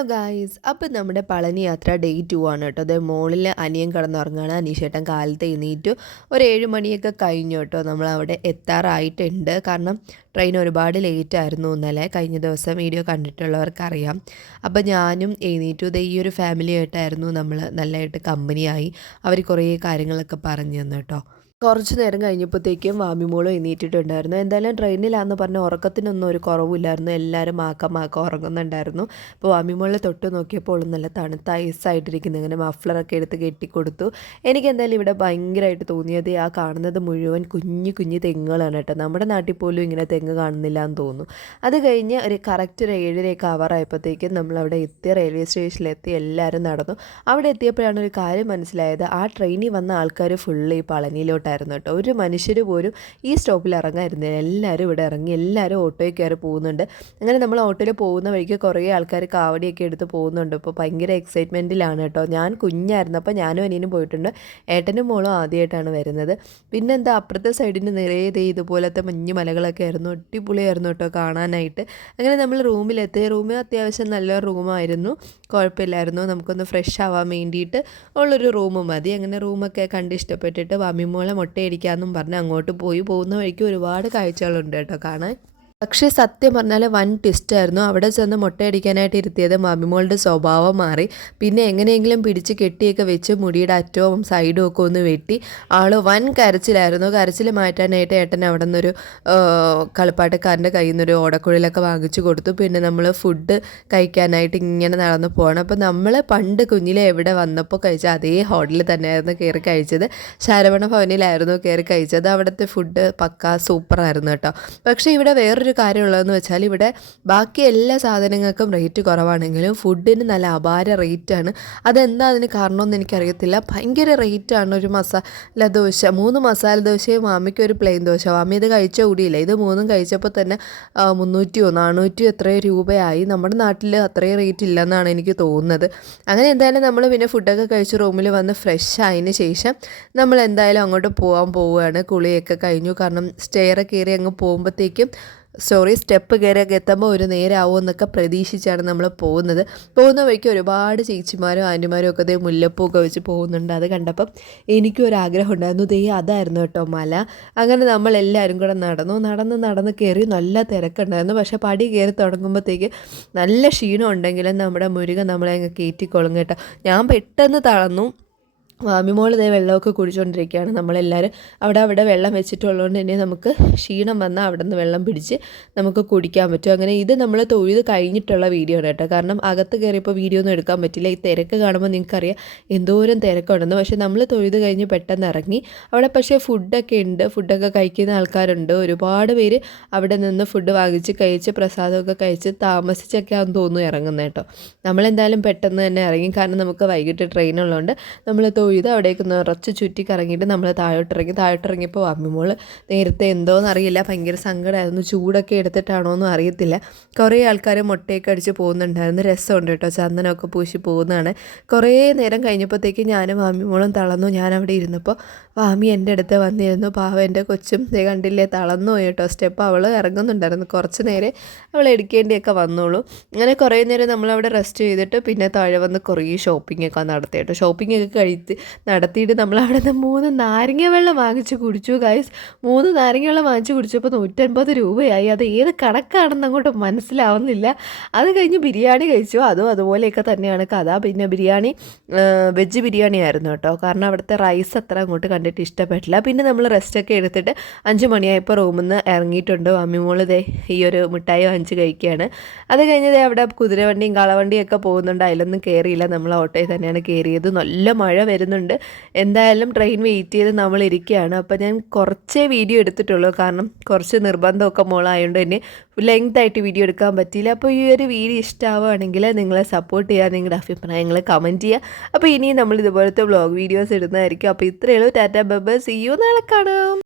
Guys അപ്പം നമ്മുടെ പളനി യാത്ര ഡേ ടു ആണ് കേട്ടോ. അതായത് മോളിൽ അനിയൻ കിടന്നുറങ്ങുകയാണ് അനീഷേട്ടൻ കാലത്ത് എഴുന്നേറ്റു ഒരു ഏഴ് മണിയൊക്കെ കഴിഞ്ഞു കേട്ടോ. നമ്മളവിടെ എത്താറായിട്ടുണ്ട്. കാരണം ട്രെയിൻ ഒരുപാട് ലേറ്റ് ആയിരുന്നു ഇന്നലെ. കഴിഞ്ഞ ദിവസം വീഡിയോ കണ്ടിട്ടുള്ളവർക്കറിയാം. അപ്പം ഞാനും എഴുന്നേറ്റു ഇത് ഈ ഒരു ഫാമിലി ആയിട്ടായിരുന്നു നമ്മൾ നല്ലതായിട്ട് കമ്പനിയായി അവർ കുറേ കാര്യങ്ങളൊക്കെ പറഞ്ഞു തന്നു കേട്ടോ. കുറച്ച് നേരം കഴിഞ്ഞപ്പോഴത്തേക്കും വാമിമോളും എണീറ്റിട്ടുണ്ടായിരുന്നു. എന്തായാലും ട്രെയിനിലാന്ന് പറഞ്ഞ ഉറക്കത്തിനൊന്നും ഒരു കുറവില്ലായിരുന്നു എല്ലാവരും മാക്ക മാക്ക ഉറങ്ങുന്നുണ്ടായിരുന്നു. അപ്പോൾ വാമിമോളെ തൊട്ട് നോക്കിയപ്പോൾ നല്ല തണുത്ത ഐസായിട്ടിരിക്കുന്നു. ഇങ്ങനെ മഫ്ലറൊക്കെ എടുത്ത് കെട്ടിക്കൊടുത്തു. എനിക്ക് എന്തായാലും ഇവിടെ ഭയങ്കരമായിട്ട് തോന്നിയത് ആ കാണുന്നത് മുഴുവൻ കുഞ്ഞു കുഞ്ഞു തെങ്ങുകളാണ് കേട്ടോ. നമ്മുടെ നാട്ടിൽ പോലും ഇങ്ങനെ തെങ്ങ് കാണുന്നില്ല എന്ന് തോന്നുന്നു. അത് കഴിഞ്ഞ് ഒരു കറക്റ്റ് ഒരു ഏഴരയൊക്കെ അവറായപ്പോഴത്തേക്കും നമ്മളവിടെ എത്തി റെയിൽവേ സ്റ്റേഷനിലെത്തി എല്ലാവരും നടന്നു. അവിടെ എത്തിയപ്പോഴാണ് ഒരു കാര്യം മനസ്സിലായത്. ആ ട്രെയിനിൽ വന്ന ആൾക്കാർ ഫുള്ള് ഈ പളനിയിലോട്ട് ഉണ്ടായിരുന്നു കേട്ടോ. ഒരു മനുഷ്യർ പോലും ഈ സ്റ്റോപ്പിൽ ഇറങ്ങായിരുന്നില്ല എല്ലാവരും ഇവിടെ ഇറങ്ങി എല്ലാവരും ഓട്ടോയിൽ കയറി പോകുന്നുണ്ട്. അങ്ങനെ നമ്മൾ ഓട്ടോയിൽ പോകുന്ന വഴിക്ക് കുറേ ആൾക്കാർ കാവടിയൊക്കെ എടുത്ത് പോകുന്നുണ്ട്. ഇപ്പോൾ ഭയങ്കര എക്സൈറ്റ്മെന്റിലാണ് കേട്ടോ. ഞാൻ കുഞ്ഞായിരുന്നു അപ്പോൾ ഞാനും അനിയനും പോയിട്ടുണ്ട്. ഏട്ടനും മോളും ആദ്യമായിട്ടാണ് വരുന്നത്. പിന്നെ എന്താ അപ്പുറത്തെ സൈഡിന് നിറയെ ഇതുപോലത്തെ മഞ്ഞ് മലകളൊക്കെ ആയിരുന്നു. അടിപൊളിയായിരുന്നു കേട്ടോ കാണാനായിട്ട്. അങ്ങനെ നമ്മൾ റൂമിലെത്തി റൂമിൽ അത്യാവശ്യം നല്ല റൂമായിരുന്നു കുഴപ്പമില്ലായിരുന്നു. നമുക്കൊന്ന് ഫ്രഷ് ആവാൻ വേണ്ടിയിട്ട് ഉള്ളൊരു റൂം മതി. അങ്ങനെ റൂമൊക്കെ കണ്ട് ഇഷ്ടപ്പെട്ടിട്ട് വാമിമോളെ മുട്ടയടിക്കാമെന്നും പറഞ്ഞ് അങ്ങോട്ട് പോയി പോകുന്ന വഴിക്ക് ഒരുപാട് കാഴ്ചകളുണ്ട് കേട്ടോ കാണാൻ. പക്ഷേ സത്യം പറഞ്ഞാൽ വൻ ട്വിസ്റ്റായിരുന്നു അവിടെ ചെന്ന് മുട്ടയടിക്കാനായിട്ട് ഇരുത്തിയത് മമ്മിമോളുടെ സ്വഭാവം മാറി. പിന്നെ എങ്ങനെയെങ്കിലും പിടിച്ച് കെട്ടിയൊക്കെ വെച്ച് മുടിയുടെ അറ്റവും സൈഡും ഒക്കെ ഒന്ന് വെട്ടി. ആൾ വൻ കരച്ചിലായിരുന്നു. കരച്ചിൽ മാറ്റാനായിട്ട് ഏട്ടൻ അവിടെ നിന്നൊരു കളിപ്പാട്ടക്കാരന്റെ കയ്യിൽ നിന്നൊരു ഓടക്കുഴലൊക്കെ വാങ്ങിച്ചു കൊടുത്തു. പിന്നെ നമ്മൾ ഫുഡ് കഴിക്കാനായിട്ട് ഇങ്ങനെ നടന്നു പോകണം അപ്പോൾ നമ്മൾ പണ്ട് കുഞ്ഞിലെ എവിടെ വന്നപ്പോൾ കഴിച്ച അതേ ഹോട്ടലിൽ തന്നെയായിരുന്നു കയറി കഴിച്ചത്. ശരവണ ഭവനിലായിരുന്നു കയറി കഴിച്ചത്. അവിടുത്തെ ഫുഡ് പക്ക സൂപ്പറായിരുന്നു കേട്ടോ. പക്ഷേ ഇവിടെ വേറൊരു ഒരു കാര്യമുള്ളതെന്ന് വെച്ചാൽ ഇവിടെ ബാക്കി എല്ലാ സാധനങ്ങൾക്കും റേറ്റ് കുറവാണെങ്കിലും ഫുഡിന് നല്ല അപാര റേറ്റാണ് അതെന്താ അതിന് കാരണമെന്ന് എനിക്കറിയത്തില്ല. ഭയങ്കര റേറ്റാണ് ഒരു മസാല ദോശ. മൂന്ന് മസാല ദോശയും മാമിക്ക് ഒരു പ്ലെയിൻ ദോശ. മാമി ഇത് കഴിച്ച കൂടിയില്ല. ഇത് മൂന്നും കഴിച്ചപ്പോൾ തന്നെ മുന്നൂറ്റിയോ നാനൂറ്റിയോ എത്രയോ രൂപയായി. നമ്മുടെ നാട്ടിൽ അത്രയും റേറ്റ് ഇല്ലെന്നാണ് എനിക്ക് തോന്നുന്നത്. അങ്ങനെ എന്തായാലും നമ്മൾ പിന്നെ ഫുഡൊക്കെ കഴിച്ച് റൂമിൽ വന്ന് ഫ്രഷ് ആയതിന് ശേഷം നമ്മൾ എന്തായാലും അങ്ങോട്ട് പോകാൻ പോവുകയാണ്. കുളിയൊക്കെ കഴിഞ്ഞു. കാരണം സ്റ്റെയർ കയറി അങ്ങ് പോകുമ്പോഴത്തേക്കും സോറി സ്റ്റെപ്പ് കയറിയൊക്കെ എത്തുമ്പോൾ ഒരു നേരാവും എന്നൊക്കെ പ്രതീക്ഷിച്ചാണ് നമ്മൾ പോകുന്നത്. പോകുന്ന വഴിക്ക് ഒരുപാട് ചേച്ചിമാരും ആന്റിമാരും ഒക്കെ ദേ മുല്ലപ്പൂക്കെ വെച്ച് പോകുന്നുണ്ട്. അത് കണ്ടപ്പം എനിക്കും ഒരു ആഗ്രഹം ഉണ്ടായിരുന്നു. ദേ അതായിരുന്നു കേട്ടോ മല. അങ്ങനെ നമ്മൾ എല്ലാവരും കൂടെ നടന്നു. നടന്ന് നടന്ന് കയറി നല്ല തിരക്കുണ്ടായിരുന്നു. പക്ഷേ പടി കയറി തുടങ്ങുമ്പോഴത്തേക്ക് നല്ല ക്ഷീണം ഉണ്ടെങ്കിലും നമ്മുടെ മുരുകൻ നമ്മളെ അങ്ങ് കയറ്റിക്കൊള്ളും കേട്ടോ. ഞാൻ പെട്ടെന്ന് തളർന്നു. വാമിമോൾ ഇതേ വെള്ളമൊക്കെ കുടിച്ചുകൊണ്ടിരിക്കുകയാണ് നമ്മളെല്ലാവരും അവിടെ അവിടെ വെള്ളം വെച്ചിട്ടുള്ളതുകൊണ്ട് തന്നെ നമുക്ക് ക്ഷീണം വന്നാൽ അവിടെ നിന്ന് വെള്ളം പിടിച്ച് നമുക്ക് കുടിക്കാൻ പറ്റും. അങ്ങനെ ഇത് നമ്മൾ തൊഴുത് കഴിഞ്ഞിട്ടുള്ള വീഡിയോ ആണ് കേട്ടോ. കാരണം അകത്ത് കയറിയപ്പോൾ വീഡിയോ ഒന്നും എടുക്കാൻ പറ്റില്ല. ഈ തിരക്ക് കാണുമ്പോൾ നിങ്ങൾക്കറിയാം എന്തോരം തിരക്കുണ്ടെന്ന്. പക്ഷേ നമ്മൾ തൊഴുത് കഴിഞ്ഞ് പെട്ടെന്ന് ഇറങ്ങി. അവിടെ പക്ഷേ ഫുഡൊക്കെ ഉണ്ട്. ഫുഡൊക്കെ കഴിക്കുന്ന ആൾക്കാരുണ്ട്. ഒരുപാട് പേര് അവിടെ നിന്ന് ഫുഡ് വാങ്ങിച്ച് കഴിച്ച് പ്രസാദമൊക്കെ കഴിച്ച് താമസിച്ചൊക്കെ ആണെന്ന് തോന്നുന്നു ഇറങ്ങുന്നത് കേട്ടോ. നമ്മളെന്തായാലും പെട്ടെന്ന് തന്നെ ഇറങ്ങി. കാരണം നമുക്ക് വൈകിട്ട് ട്രെയിൻ ഉള്ളതുകൊണ്ട് നമ്മൾ തൊഴിൽ ഇത് അവിടേക്ക് നിറച്ച് ചുറ്റി കറങ്ങിയിട്ട് നമ്മൾ താഴോട്ടിറങ്ങി താഴോട്ടിറങ്ങിയപ്പോൾ അമ്മിമോൾ നേരത്തെ എന്തോന്ന് അറിയില്ല. ഭയങ്കര സങ്കടമായിരുന്നു ചൂടൊക്കെ എടുത്തിട്ടാണോ എന്നും അറിയത്തില്ല. കുറേ ആൾക്കാർ മുട്ടയൊക്കെ അടിച്ച് പോകുന്നുണ്ടായിരുന്നു. രസമുണ്ട് കേട്ടോ. ചന്ദനമൊക്കെ പൂശി പോകുന്നതാണ്. കുറേ നേരം കഴിഞ്ഞപ്പോഴത്തേക്ക് ഞാനും വാമിമോളും തളർന്നു. ഞാൻ അവിടെ ഇരുന്നപ്പോൾ വാമി എന്റെ അടുത്ത് വന്നിരുന്നു. പാവ എന്റെ കൊച്ചും കണ്ടില്ലേ തളർന്നു പോയി കേട്ടോ. സ്റ്റെപ്പ് അവൾ ഇറങ്ങുന്നുണ്ടായിരുന്നു. കുറച്ച് നേരം അവൾ എടുക്കേണ്ടിയൊക്കെ വന്നോളൂ. അങ്ങനെ കുറേ നേരം നമ്മളവിടെ റെസ്റ്റ് ചെയ്തിട്ട് പിന്നെ താഴെ വന്ന് കുറേ ഷോപ്പിംഗ് ഒക്കെ നടത്തി കേട്ടോ. ഷോപ്പിംഗ് ഒക്കെ കഴിച്ച് നടത്തിയിട്ട് നമ്മൾ അവിടെ നിന്ന് മൂന്ന് നാരങ്ങ വെള്ളം വാങ്ങിച്ച് കുടിച്ചു ഗൈസ് മൂന്ന് നാരങ്ങ വെള്ളം വാങ്ങിച്ച് കുടിച്ചപ്പോൾ നൂറ്റൻപത് രൂപയായി. അത് ഏത് കണക്കാണെന്ന് അങ്ങോട്ട് മനസ്സിലാവുന്നില്ല. അത് കഴിഞ്ഞ് ബിരിയാണി കഴിച്ചു. അതും അതുപോലെയൊക്കെ തന്നെയാണ് കഥ. പിന്നെ ബിരിയാണി വെജ് ബിരിയാണി ആയിരുന്നു കേട്ടോ. കാരണം അവിടുത്തെ റൈസ് അത്ര അങ്ങോട്ട് കണ്ടിട്ട് ഇഷ്ടപ്പെട്ടില്ല. പിന്നെ നമ്മൾ റെസ്റ്റൊക്കെ എടുത്തിട്ട് അഞ്ച് മണിയായപ്പോൾ റൂമിൽ നിന്ന് ഇറങ്ങിയിട്ടുണ്ട്. അമ്മിമോൾ ദേ ഈ ഒരു മിഠായി വാങ്ങിച്ച് കഴിക്കുകയാണ്. അത് കഴിഞ്ഞത് അവിടെ കുതിരവണ്ടിയും കളവണ്ടിയും ഒക്കെ പോകുന്നുണ്ട്. അതിലൊന്നും കയറിയില്ല നമ്മൾ ഓട്ടോയിൽ തന്നെയാണ് കയറിയത് നല്ല മഴ വരുന്നു. വരുന്നുണ്ട്. എന്തായാലും ട്രെയിൻ വെയിറ്റ് ചെയ്ത് നമ്മൾ ഇരിക്കുകയാണ് അപ്പോൾ ഞാൻ കുറച്ചേ വീഡിയോ എടുത്തിട്ടുള്ളൂ. കാരണം കുറച്ച് നിർബന്ധമൊക്കെ മോളായതുകൊണ്ട് തന്നെ ലെങ്ത് ആയിട്ട് വീഡിയോ എടുക്കാൻ പറ്റിയില്ല. അപ്പോൾ ഈ ഒരു വീഡിയോ ഇഷ്ടമാവുകയാണെങ്കിൽ നിങ്ങളെ സപ്പോർട്ട് ചെയ്യുക നിങ്ങളുടെ അഭിപ്രായങ്ങൾ കമന്റ് ചെയ്യുക. അപ്പോൾ ഇനിയും നമ്മൾ ഇതുപോലത്തെ വ്ളോഗ് വീഡിയോസ് ഇടുന്നതായിരിക്കും. അപ്പോൾ ഇത്രയേ ഉള്ളൂ. ടാറ്റ ബബ്ബ സി യു നാളെ കാണാം.